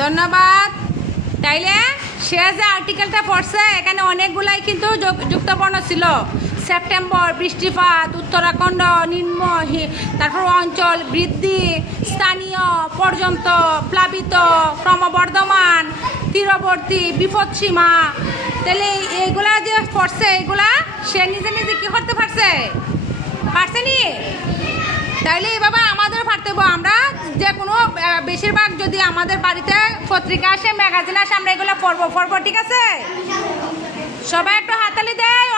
ধন্যবাদ। তাইলে সে যে আর্টিকেলটা পড়ছে এখানে অনেকগুলাই কিন্তু যুক্তবর্ণ ছিল। সেপ্টেম্বর, বৃষ্টিপাত, উত্তরাখণ্ড, নিম্ন, তারপর অঞ্চল, বৃদ্ধি, স্থানীয়, পর্যন্ত, প্লাবিত, ক্রমবর্ধমান, তীরবর্তী, বিপদসীমা। তাহলে এইগুলা যে পড়ছে এগুলা সে নিজে নিজে কি করতে পারছে নি? তাইলে এইভাবে আমাদের পারতে হবে। আমরা যে কোনো বেশিরভাগ যদি আমাদের বাড়িতে পত্রিকা আসে, ম্যাগাজিন আসে, আমরা এগুলো পড়বো, ঠিক আছে? সবাই একটু হাততালি দেয়।